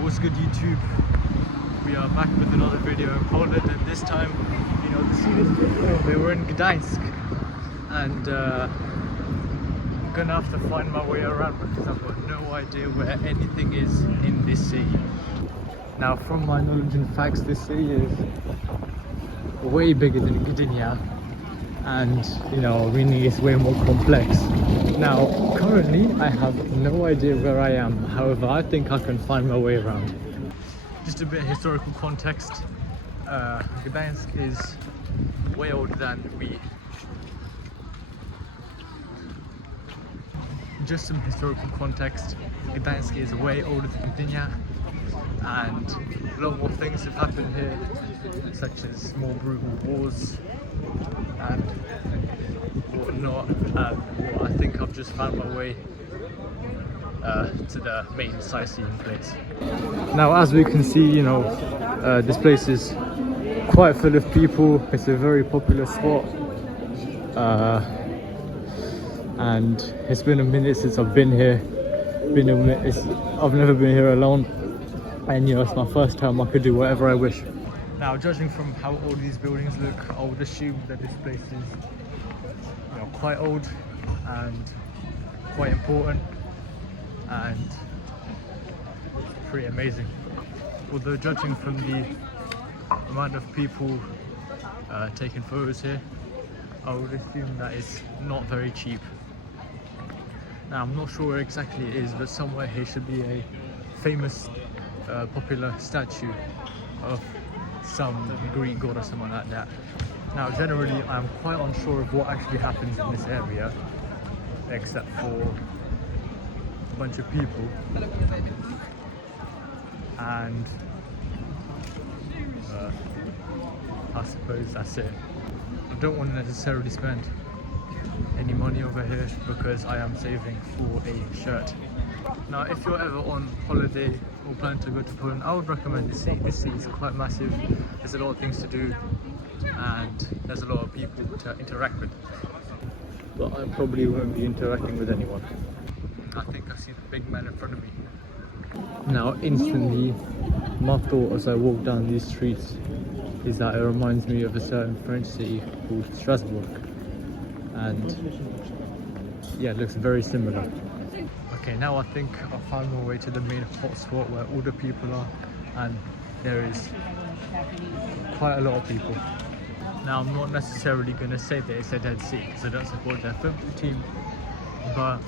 What's good YouTube? We are back with another video in Poland, and this time, you know, the scene is different. We were in Gdańsk, and I'm gonna have to find my way around because I've got no idea where anything is in this city. Now, from my knowledge and facts, this city is way bigger than GDYNIA, and you know, meaning it's way more complex. Now, currently, I have no idea where I am. However, I think I can find my way around. Just a bit of historical context. Gdańsk is way older than we. Just some historical context. Gdańsk is way older than Gdynia, and a lot more things have happened here, such as more brutal wars and whatnot. I think I've just found my way to the main sightseeing place. Now, as we can see, you know, this place is quite full of people. It's a very popular spot, and it's been a minute since I've been here. I've never been here alone, and you know, it's my first time. I could do whatever I wish. Now, judging from how old these buildings look, I would assume that this place is, you know, quite old and quite important, and pretty amazing. Although, judging from the amount of people taking photos here, I would assume that it's not very cheap. Now, I'm not sure where exactly it is, but somewhere here should be a famous popular statue of some Greek god or someone like that. Now, generally, I'm quite unsure of what actually happens in this area, except for a bunch of people, and I suppose that's it. I don't want to necessarily spend any money over here because I am saving for a shirt. Now, if you're ever on holiday or plan to go to Poland, I would recommend this city. This city is quite massive. There's a lot of things to do, and there's a lot of people to interact with. But I probably won't be interacting with anyone. I think I see the big man in front of me. Now, instantly, my thought as I walk down these streets is that it reminds me of a certain French city called Strasbourg, and yeah, it looks very similar. Okay, now I think I found my way to the main hotspot where all the people are, and there is quite a lot of people. Now, I'm not necessarily going to say that it's a dead city because I don't support their football team, but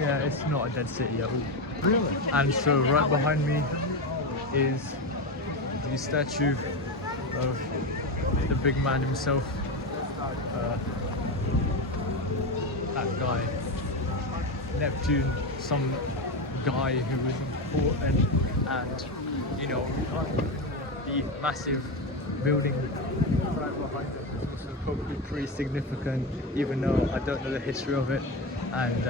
yeah, it's not a dead city at all. Really? And so right behind me is the statue of the big man himself, that guy, Neptune, some guy who was important, and you know, the massive building right behind it is also probably pretty significant, even though I don't know the history of it. And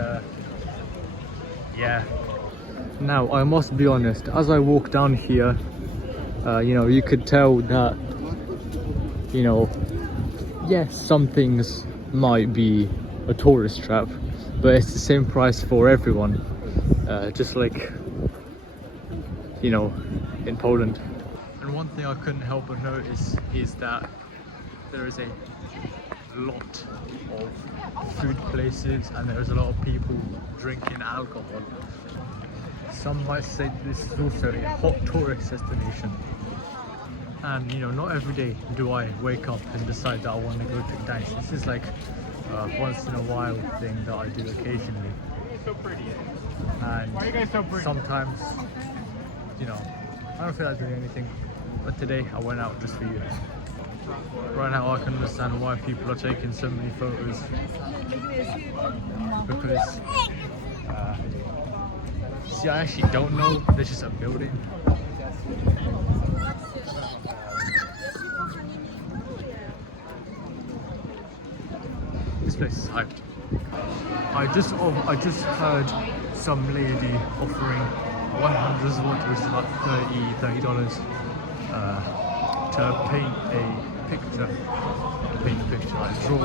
yeah. Now, I must be honest, as I walk down here, you know, you could tell that, you know, yes, some things might be a tourist trap, but it's the same price for everyone, just like, you know, in Poland. And one thing I couldn't help but notice is that there is a lot of food places, and there's a lot of people drinking alcohol. Some might say this is also a hot tourist destination. And you know, not every day do I wake up and decide that I want to go to Gdańsk. This is like once in a while thing that I do occasionally. So pretty. And why are you guys so pretty? Sometimes, you know, I don't feel like doing anything, but today I went out just for you. Right now I can understand why people are taking so many photos, because see, I actually don't know, there's just a building. This place is hyped. I just heard some lady offering 100 zloty, which is about $30 to paint a picture. I draw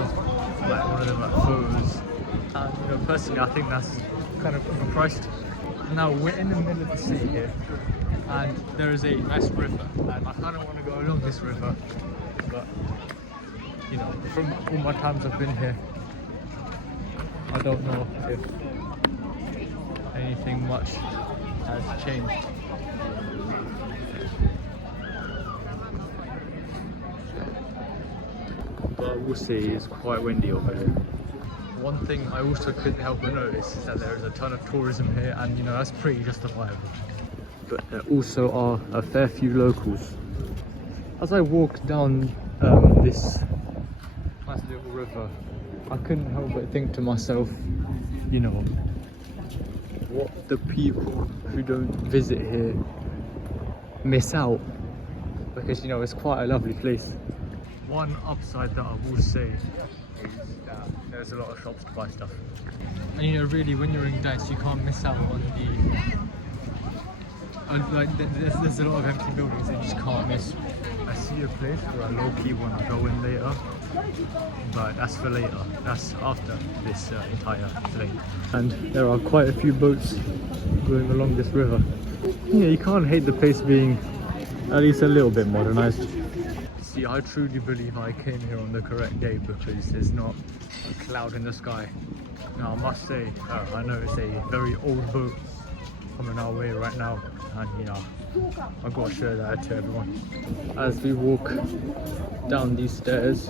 like one of them like photos. And you know, personally, I think that's kind of overpriced. Now we're in the middle of the city here, and there is a nice river, and I kind of want to go along this river, but you know, from all my times I've been here, I don't know if anything much has changed. But I will say it's quite windy over here. One thing I also couldn't help but notice is that there is a ton of tourism here, and you know, that's pretty justifiable. But there also are a fair few locals. As I walked down this nice little river, I couldn't help but think to myself, you know, what the people who don't visit here miss out, because you know, it's quite a lovely place. One upside that I will say is that there's a lot of shops to buy stuff, and you know, really, when you're in Gdańsk, you can't miss out on there's a lot of empty buildings that you just can't miss. I see a place where I low-key want to go in later, but that's for later. That's after this entire thing. And there are quite a few boats going along this river. Yeah, you can't hate the place being at least a little bit modernized. See, I truly believe I came here on the correct day, because there's not a cloud in the sky. Now, I must say, I know it's a very old boat coming our way right now, and you know, I've got to show that to everyone. As we walk down these stairs,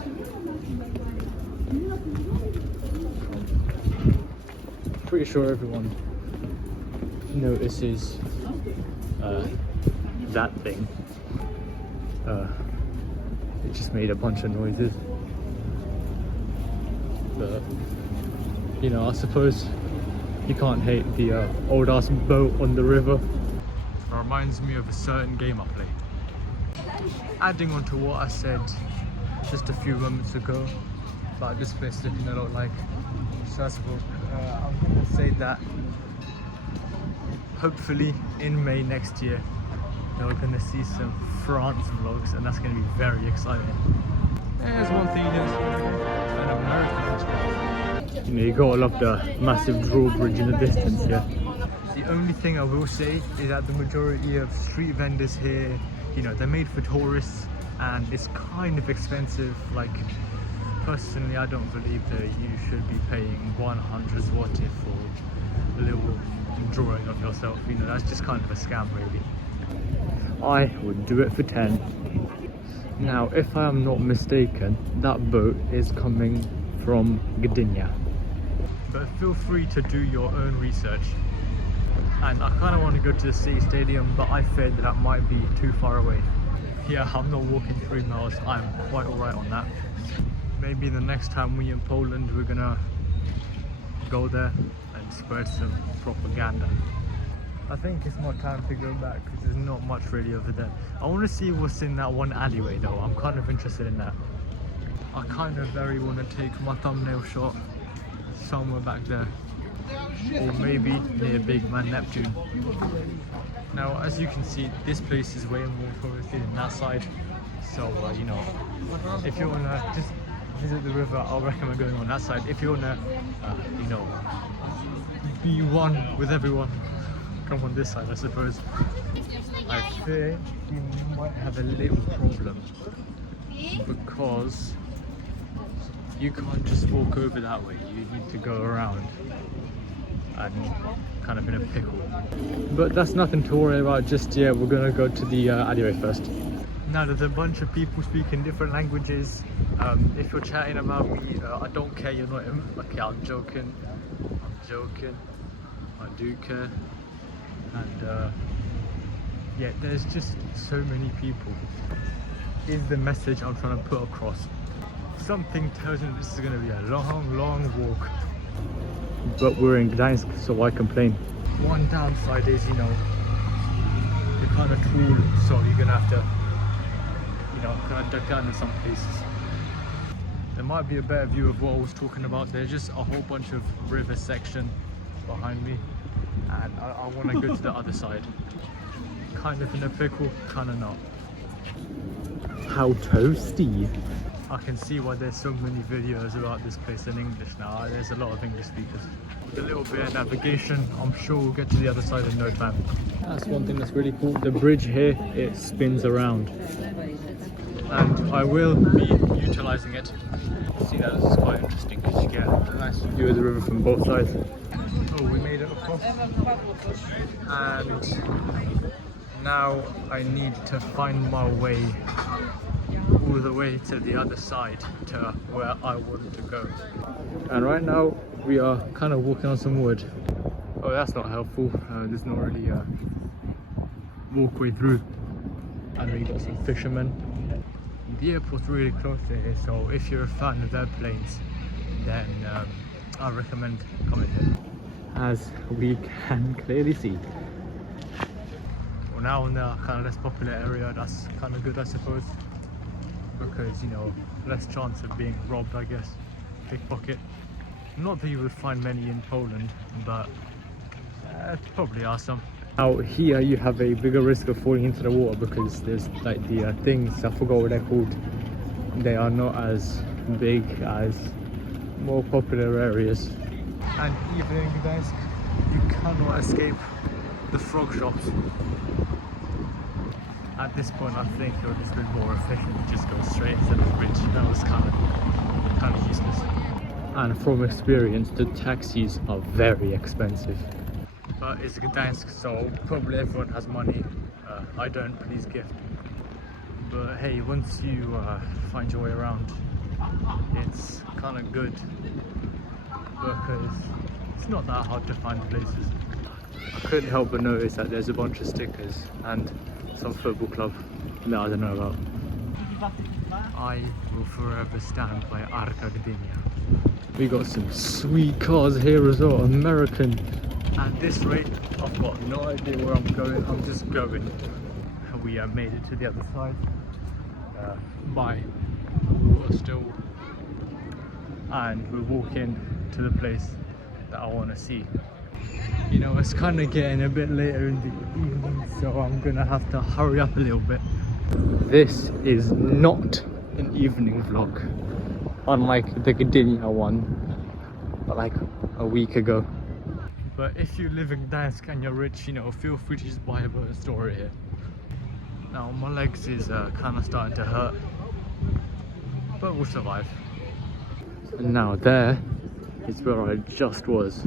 pretty sure everyone notices that thing. It just made a bunch of noises, but you know, I suppose you can't hate the old ass boat on the river. It reminds me of a certain game I play. Adding on to what I said just a few moments ago about this place looking a lot like Strasbourg, I'm going to say that hopefully in May next year we're going to see some France vlogs, and that's going to be very exciting. There's one thing you didn't see, an American vlog. You know, you gotta love the massive drawbridge in the distance here. The only thing I will say is that the majority of street vendors here, you know, they're made for tourists, and it's kind of expensive. Like, personally, I don't believe that you should be paying 100 zloty for a little drawing of yourself. You know, that's just kind of a scam, really. I would do it for 10. Now, if I am not mistaken, that boat is coming from GDYNIA. But feel free to do your own research. And I kind of want to go to the city stadium, but I feared that might be too far away. Yeah, I'm not walking 3 miles. I'm quite alright on that. Maybe the next time we're in Poland, we're gonna go there and spread some propaganda. I think it's more time to go back, because there's not much really over there. I want to see what's in that one alleyway though. I'm kind of interested in that. I kind of very want to take my thumbnail shot somewhere back there, or maybe near Big Man Neptune. Now, as you can see, this place is way more touristy than that side, so you know, if you want to just visit the river, I'll recommend going on that side. If you want to you know, be one with everyone, come on this side, I suppose. I fear you might have a little problem, because you can't just walk over that way. You need to go around, and kind of in a pickle. But that's nothing to worry about just yet. We're gonna go to the alleyway first. Now, there's a bunch of people speaking different languages. If you're chatting about me, I don't care. You're not in. Okay, I'm joking. I do care. And yeah, there's just so many people. Is the message I'm trying to put across. Something tells me this is going to be a long walk. But we're in Gdańsk, so why complain? One downside is, you know, you're kind of tall, so you're going to have to, you know, kind of duck down in some places. There might be a better view of what I was talking about. There's just a whole bunch of river section behind me, and I want to go to the other side. Kind of in a pickle, kind of not. How toasty. I can see why there's so many videos about this place in English now. There's a lot of English speakers. With a little bit of navigation, I'm sure we'll get to the other side in no time. That's one thing that's really cool. The bridge here, it spins around. And I will be utilising it. See, that is quite interesting because you get a nice view of the river from both sides. Oh, we made it across. And now I need to find my way all the way to the other side to where I want to go. And right now we are kind of walking on some wood. Oh, that's not helpful. There's not really a walkway through. And we got some fishermen. The airport's really close to here, so if you're a fan of airplanes, then I recommend coming here. As we can clearly see. Well, now in the kind of less popular area, that's kind of good, I suppose, because, you know, less chance of being robbed, I guess. Pickpocket. Not that you would find many in Poland, but probably are some. Out here you have a bigger risk of falling into the water because there's like the things, I forgot what they're called. They are not as big as more popular areas. And even in Gdańsk, you cannot escape the frog shops. At this point, I think it would have been more efficient to just go straight into the bridge. That was kind of useless. And from experience, the taxis are very expensive. But it's Gdańsk, so probably everyone has money. I don't, please gift. But hey, once you find your way around, it's kind of good because it's not that hard to find places. I couldn't help but notice that there's a bunch of stickers and some football club that I don't know about. I will forever stand by GDYNIA. We got some sweet cars here as well, American. At this rate, I've got no idea where I'm going, I'm just going. We made it to the other side by water still, and we're walking to the place that I want to see. You know, it's kind of getting a bit later in the evening, so I'm gonna have to hurry up a little bit. This is not an evening vlog, unlike the GDYNIA one, but like a week ago. But if you live in Gdańsk and you're rich, you know, feel free to just buy a boat story here. Now my legs is kind of starting to hurt, but we'll survive. And now there is where I just was.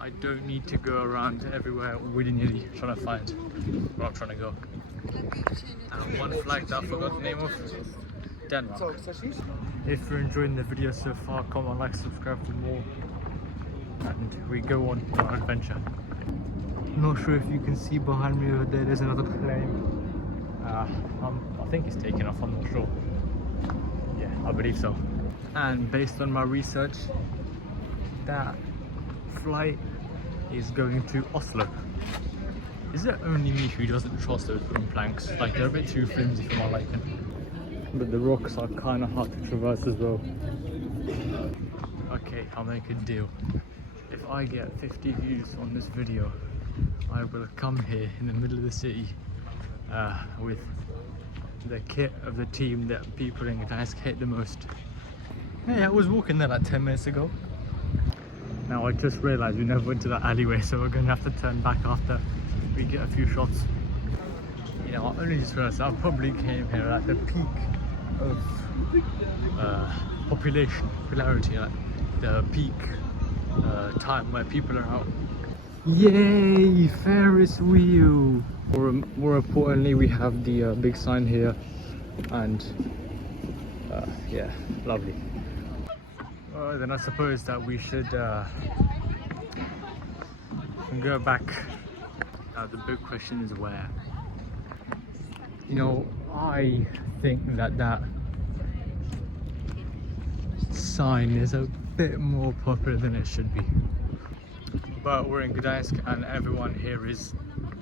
I don't need to go around everywhere willy-nilly trying to find where I'm trying to go. And one flag that I forgot the name of, Denmark. If you're enjoying the video so far, comment, like, subscribe for more. And we go on our adventure. Not sure if you can see behind me over there, there's another plane. I think it's taken off, I'm not sure. Yeah, I believe so. And based on my research, that flight is going to Oslo. Is it only me who doesn't trust those wooden planks? Like, they're a bit too flimsy for my liking. But the rocks are kind of hard to traverse as well. Okay, I'll make a deal. If I get 50 views on this video, I will come here in the middle of the city with the kit of the team that people in Gdańsk hate the most. Hey, I was walking there like 10 minutes ago. Now I just realised we never went to that alleyway, so we're going to have to turn back after we get a few shots. You know, I only just realised I probably came here at the peak of popularity, like the peak time where people are out. Yay, Ferris wheel! More importantly, we have the big sign here, and yeah, lovely. Well, then I suppose that we should go back. The big question is where. You know, I think that sign is a bit more popular than it should be. But we're in Gdańsk and everyone here is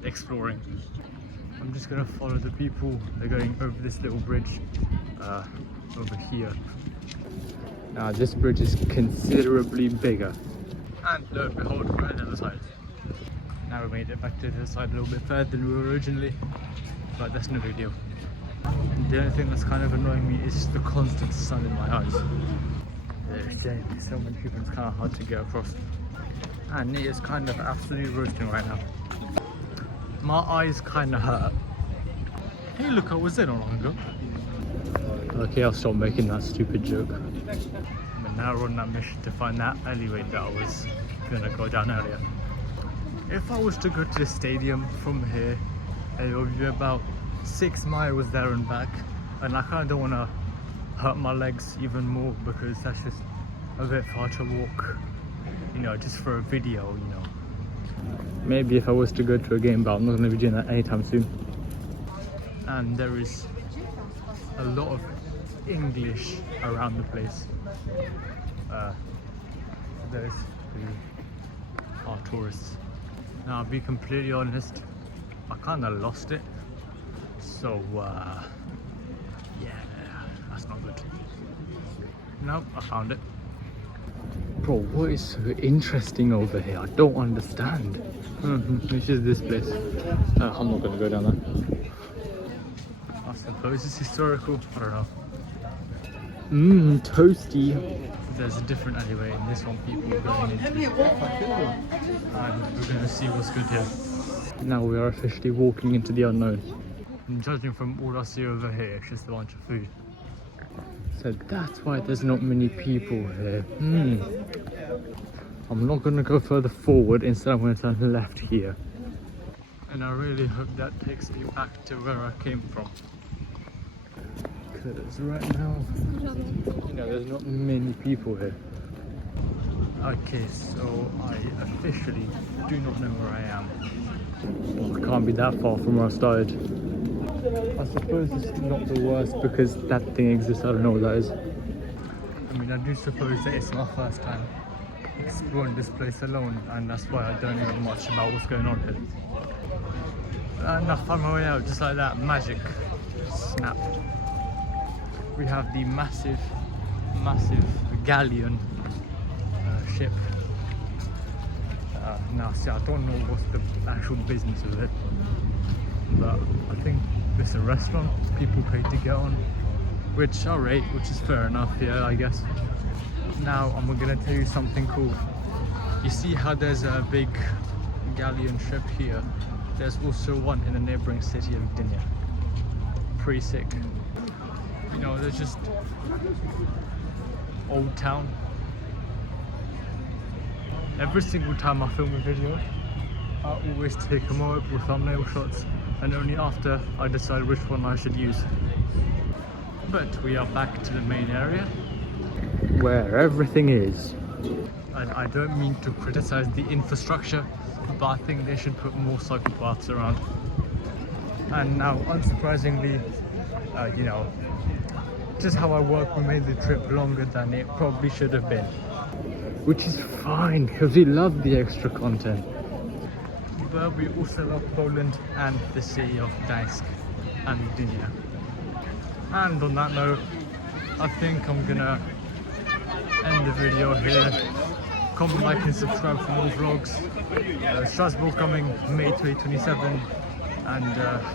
exploring. I'm just gonna follow the people. They're going over this little bridge over here. Now this bridge is considerably bigger. And lo and behold, we're at the other side. Now we made it back to the other side a little bit further than we were originally, but that's no big deal. The only thing that's kind of annoying me is the constant sun in my eyes. There's so many people, it's kind of hard to get across. And it is kind of absolutely roasting right now. My eyes kind of hurt. Hey look, I was there not long ago. Okay, I'll stop making that stupid joke. But now we're on that mission to find that alleyway that I was gonna go down earlier. If I was to go to the stadium from here, it would be about 6 miles there and back. And I kind of don't want to hurt my legs even more because that's just a bit far to walk, you know, just for a video, you know. Maybe if I was to go to a game, but I'm not going to be doing that anytime soon. And there is a lot of English around the place. There's our tourists. Now, I'll be completely honest, I kind of lost it. So, yeah, that's not good. Nope, I found it. Bro, what is so interesting over here? I don't understand. Which is this place? I'm not gonna go down there. I suppose it's historical. I don't know. Toasty. There's a different alleyway in this one. People are going into, and we're gonna see what's good here. Now we are officially walking into the unknown. And judging from all I see over here, it's just a bunch of food. So that's why there's not many people here. I'm not going to go further forward, instead I'm going to turn left here. And I really hope that takes me back to where I came from. Because right now, you know, there's not many people here. Okay, so I officially do not know where I am. Well, I can't be that far from where I started. I suppose it's not the worst because that thing exists. I don't know what that is. I mean, I do suppose that it's my first time exploring this place alone, and that's why I don't know much about what's going on here. And I found my way out just like that. Magic. Snap. We have the massive galleon ship. Now, see, I don't know what's the actual business of it, but I think it's a restaurant. People pay to get on, which I rate, which is fair enough, yeah, I guess. Now, I'm gonna tell you something cool. You see how there's a big galleon ship here? There's also one in the neighboring city of GDYNIA. Pretty sick. You know, there's just old town. Every single time I film a video, I always take a multiple thumbnail shots, and only after I decide which one I should use. But we are back to the main area, where everything is. And I don't mean to criticize the infrastructure, but I think they should put more cycle paths around. And now, unsurprisingly, you know, just how I work, we made the trip longer than it probably should have been. Which is fine, because we love the extra content. But we also love Poland and the city of Gdańsk and GDYNIA. And on that note, I think I'm gonna end the video here. Comment, like and subscribe for more vlogs. Strasbourg coming May 2027, and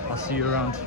I'll see you around.